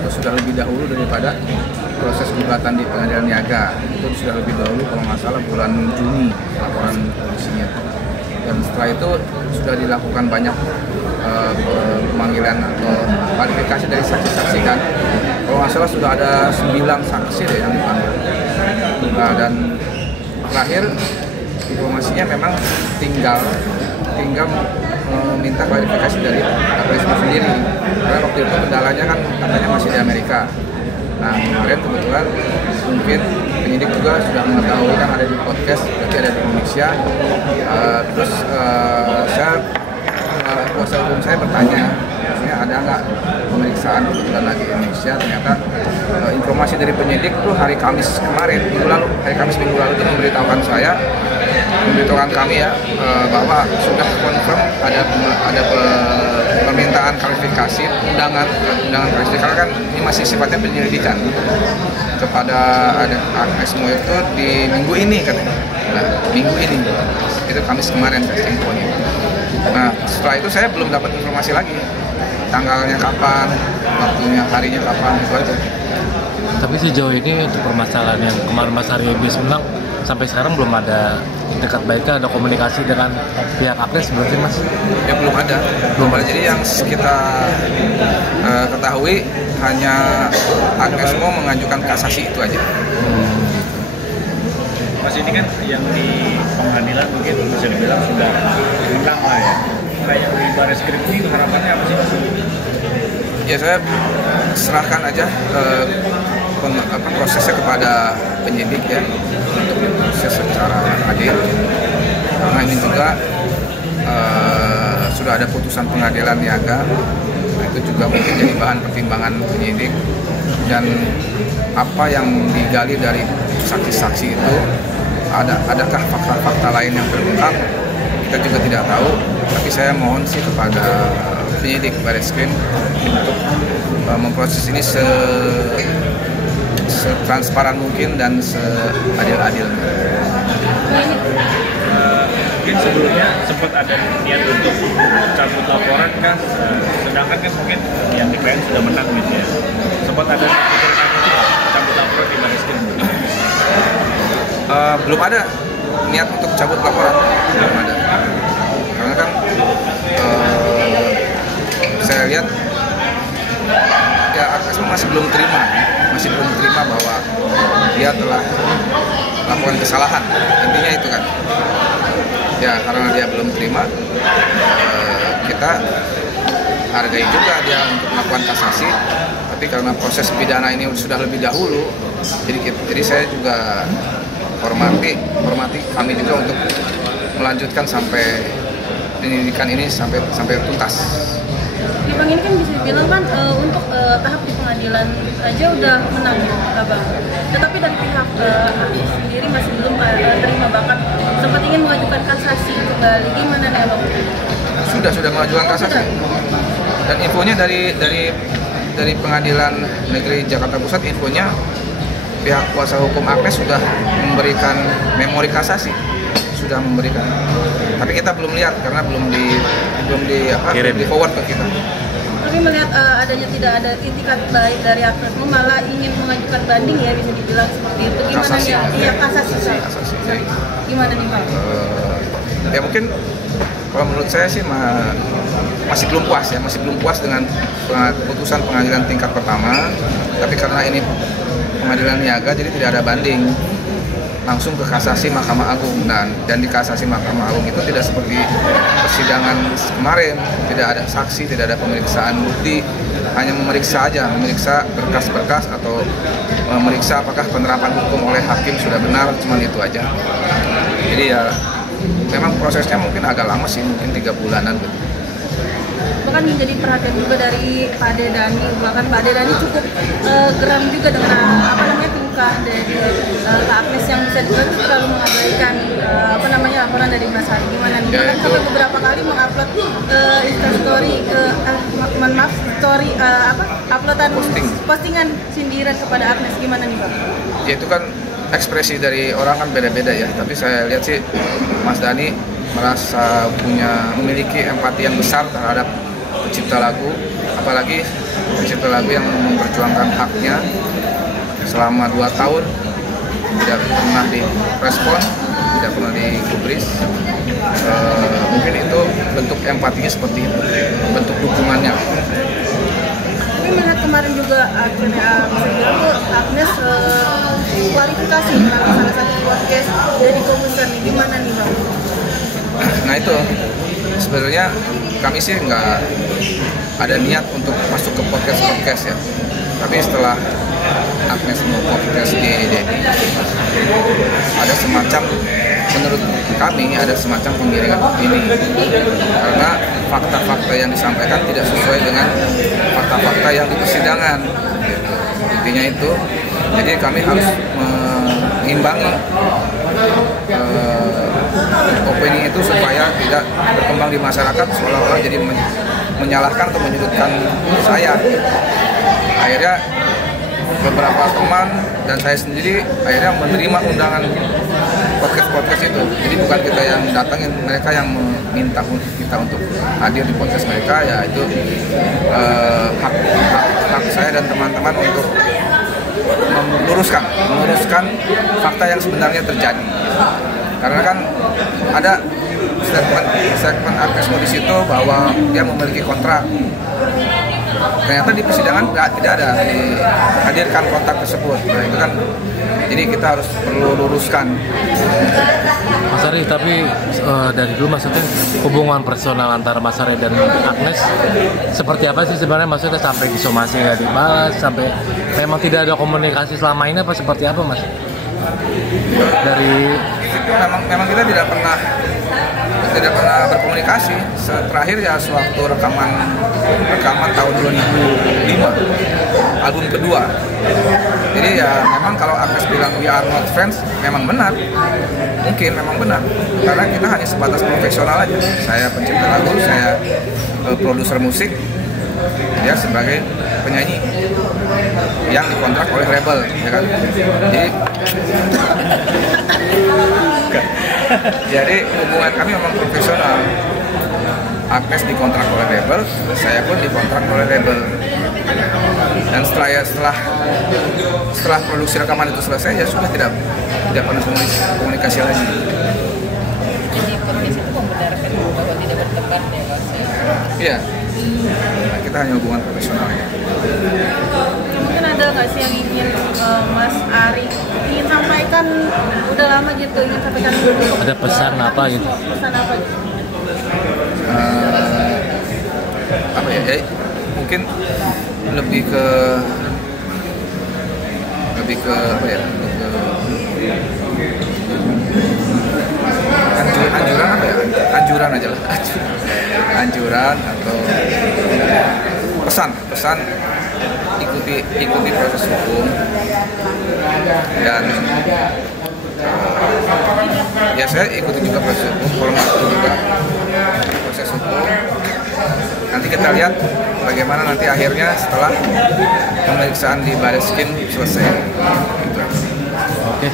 itu sudah lebih dahulu daripada proses gugatan di pengadilan niaga. Itu sudah lebih dahulu kalau nggak salah bulan Juni laporan polisinya. Dan setelah itu sudah dilakukan banyak pemanggilan atau klarifikasi dari saksi-saksi kan. Kalau nggak salah sudah ada 9 saksi deh yang dipanggil. Dan terakhir informasinya memang tinggal meminta klarifikasi dari Kapolri sendiri, karena waktu itu kendalanya kan katanya masih di Amerika. Nah kemarin kebetulan mungkin penyidik juga sudah mengetahui kan ada di podcast, berarti ada di Indonesia. Terus kuasa hukum saya bertanya, maksudnya ada nggak pemeriksaan kebetulan lagi di Indonesia. Ternyata informasi dari penyidik tuh hari Kamis kemarin, hari Kamis minggu lalu itu memberitahukan kami ya bahwa sudah confirm ada permintaan klarifikasi undangan klarifikasi, karena kan ini masih sifatnya penyelidikan kepada ada Agnesmo itu di minggu ini katanya. Nah, minggu ini itu Kamis kemarin infonya. Nah setelah itu saya belum dapat informasi lagi tanggalnya kapan, waktunya, harinya kapan, itu aja. Tapi sejauh ini untuk permasalahan yang kemarin Mas Aryebis menang, sampai sekarang belum ada dekat baiknya, ada komunikasi dengan pihak Agnes belum sih Mas? Ya belum ada. Jadi yang kita ketahui hanya Agnes mau mengajukan kasasi itu aja. Mas, ini kan yang di pengadilan mungkin bisa dibilang sudah menang lah ya. Kayak di Barreskrim ini harapannya apa sih Mas? Ya saya serahkan aja prosesnya kepada penyidik ya, untuk diproses secara adil. Karena ini juga sudah ada putusan pengadilan niaga, itu juga mungkin jadi bahan pertimbangan penyidik. Dan apa yang digali dari saksi-saksi itu, adakah fakta-fakta lain yang terungkap, kita juga tidak tahu. Tapi saya mohon sih kepada penyidik Barreskrim untuk memproses ini setransparan mungkin dan seadil-adilnya. Mungkin sebelumnya sempat ada niat untuk cabut laporan kan, sedangkan kan mungkin yang di PN sudah menang gitu ya. Sempat ada cabut laporan di Barreskrim? Belum ada niat untuk cabut laporan, belum ada. Karena kan saya lihat ya Agnes masih belum terima bahwa dia telah melakukan kesalahan, intinya itu kan ya. Karena dia belum terima, kita hargai juga dia untuk melakukan kasasi, tapi karena proses pidana ini sudah lebih dahulu, jadi saya juga hormati kami juga untuk melanjutkan sampai penyidikan ini sampai tuntas. Ya Bang, ini kan bisa dibilang kan untuk tahap di pengadilan aja udah menang ya Bang. Tetapi dari pihak sendiri masih belum terima, bahkan sempat ingin mengajukan kasasi kembali. Gimana nih Bang? Sudah mengajukan kasasi. Dan infonya dari Pengadilan Negeri Jakarta Pusat, infonya pihak kuasa hukum Agnes sudah memberikan memori kasasi, sudah memberikan. Tapi kita belum lihat karena belum di forward ke kita. Tapi melihat adanya tidak ada itikat baik dari Agnes, malah ingin mengajukan banding ya, bisa dibilang seperti itu. Gimana kasasi, nih? Iya, kasasi. Gimana nih Bang? Ya mungkin kalau menurut saya sih masih belum puas dengan putusan pengadilan tingkat pertama. Tapi karena ini pengadilan niaga, jadi tidak ada banding, langsung ke kasasi Mahkamah Agung. Dan di kasasi Mahkamah Agung itu tidak seperti persidangan kemarin, tidak ada saksi, tidak ada pemeriksaan bukti, hanya memeriksa berkas-berkas atau memeriksa apakah penerapan hukum oleh hakim sudah benar, cuma itu aja. Jadi ya memang prosesnya mungkin agak lama sih, mungkin 3 bulanan gitu. Bahkan menjadi perhatian juga dari Pak Dedani, bahkan Pak Dedani cukup geram juga dengan tingkah dari Kak Agnes yang bisa dibilang terlalu mengabaikan laporan dari Mas Hari. Gimana nih? Bahkan sampai beberapa kali mengupload uploadan postingan sindiran kepada Agnes. Gimana nih Bang? Ya itu kan ekspresi dari orang kan beda-beda ya, tapi saya lihat sih Mas Dhani merasa memiliki empati yang besar terhadap pencipta lagu, apalagi pencipta lagu yang memperjuangkan haknya selama 2 tahun, tidak pernah direspon, tidak pernah digubris. Mungkin itu bentuk empatinya seperti itu, bentuk dukungannya. Tapi melihat kemarin juga akhirnya bisa bilang tuh Agnes kualifikasi melalui salah satu podcast dari Komuser nih, gimana nih Bang? Nah itu sebenarnya kami sih nggak ada niat untuk masuk ke podcast ya, tapi setelah Agnes mau podcast di Denny, ada semacam, menurut kami ada semacam penggiringan opini karena fakta-fakta yang disampaikan tidak sesuai dengan fakta-fakta yang di persidangan. Intinya itu, jadi kami harus mengimbangi opini itu supaya tidak berkembang di masyarakat seolah-olah jadi menyalahkan atau menyudutkan saya. Akhirnya beberapa teman dan saya sendiri akhirnya menerima undangan podcast itu. Jadi bukan kita yang datangin, mereka yang meminta kita untuk hadir di podcast mereka, ya itu hak saya dan teman-teman untuk meluruskan fakta yang sebenarnya terjadi. Karena kan ada statement Agnes di situ bahwa dia memiliki kontrak. Ternyata di persidangan tidak ada dihadirkan kontrak tersebut. Nah itu kan, jadi kita harus perlu luruskan. Mas Ari, tapi dari dulu maksudnya hubungan personal antara Mas Ari dan Agnes seperti apa sih sebenarnya? Maksudnya sampai disomasi nggak dibalas, sampai memang tidak ada komunikasi selama ini apa seperti apa Mas? Dari memang kita tidak pernah berkomunikasi. Terakhir ya sewaktu rekaman tahun 2005, album kedua. Jadi ya memang kalau Agnes bilang we are not friends, memang benar, mungkin memang benar, karena kita hanya sebatas profesional aja. Saya pencipta lagu, saya produser musik, dia sebagai penyanyi yang dikontrak oleh label, ya kan. Jadi hubungan kami memang profesional. Agnes dikontrak oleh label, saya pun dikontrak oleh label. Dan setelah produksi rekaman itu selesai, ya sudah tidak pernah komunikasi lagi. Jadi podcast itu membenarkan bahwa tidak berteman ya Mas? Iya, kita hanya hubungan profesional ya. Mungkin ada nggak sih yang ingin Mas Ari ingin sampaikan, udah lama gitu ingin sampaikan dulu? ada pesan apa gitu? Pesan apa gitu? Apa ya? Mungkin lebih ke apa ya? Anjuran apa ya? Anjuran aja lah. Anjuran atau pesan ikuti proses hukum dan ya saya ikuti juga proses hukum, hormati juga proses hukum. Nanti kita lihat bagaimana nanti akhirnya setelah pemeriksaan di Bareskrim selesai. Gitu. Oke.